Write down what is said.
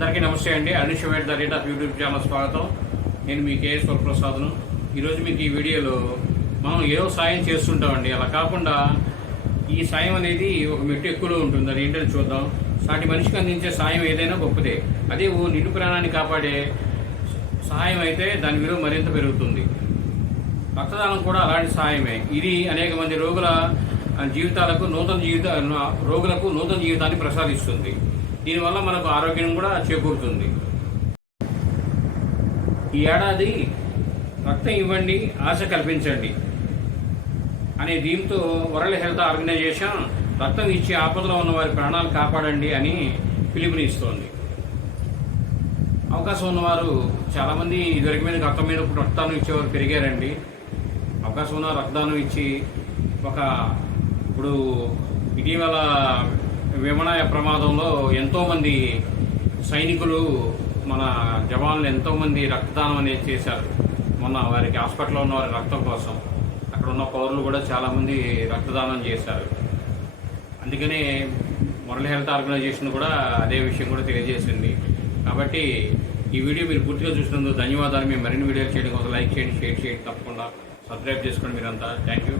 అందరికీ నమస్తే అండి. అనుషవేట్ the rate of YouTube channel స్వాగతం. నేను మీ కేఎస్ వరప్రసాద్ను ఈరోజు మీకు ఈ వీడియోలో మనం ఏదో సాయం చేస్తుంటామండి. అలా కాకుండా ఈ సాయం అనేది ఒక మెట్టు ఎక్కువలో ఉంటుంది. అది ఏంటని చూద్దాం. సాటి మనిషికి అందించే సాయం ఏదైనా గొప్పదే. అదే ఓ నిండు ప్రాణాన్ని కాపాడే సహాయం అయితే దాని విలువ మరింత పెరుగుతుంది. రక్తదానం కూడా అలాంటి సహాయమే ఇది అనేక మంది రోగుల జీవితాలకు నూతన జీవిత రోగులకు నూతన జీవితాన్ని ప్రసాదిస్తుంది. దీనివల్ల మనకు ఆరోగ్యం కూడా చేకూరుతుంది. ఈ ఏడాది రక్తం ఇవ్వండి ఆశ కల్పించండి అనే దీంతో వరల్డ్ హెల్త్ ఆర్గనైజేషన్ రక్తం ఇచ్చి ఆపదలో ఉన్న వారి ప్రాణాలు కాపాడండి అని పిలుపునిస్తోంది అవకాశం ఉన్నవారు చాలామంది ఇదివరకు మీద రక్తం మీద రక్తాన్ని ఇచ్చేవారు పెరిగారండి. అవకాశం ఉన్న రక్తాన్ని ఇచ్చి ఒక ఇప్పుడు ఇటీవల విమాన ప్రమాదంలో ఎంతోమంది సైనికులు మన జవాన్లు ఎంతోమంది రక్తదానం అనేది చేశారు. మొన్న వారికి హాస్పిటల్లో ఉన్న వారి రక్తం కోసం. అక్కడ ఉన్న పౌరులు కూడా చాలామంది రక్తదానం చేశారు. అందుకనే మురళి హెల్త్ ఆర్గనైజేషన్ కూడా అదే విషయం కూడా తెలియజేసింది. కాబట్టి ఈ వీడియో మీరు పూర్తిగా చూసినందుకు ధన్యవాదాలు. మేము మరిన్ని వీడియోలు చేయడం కోసం లైక్ చేయండి షేర్ చేయండి తప్పకుండా సబ్స్క్రైబ్ చేసుకోండి మీరంతా. Thank you.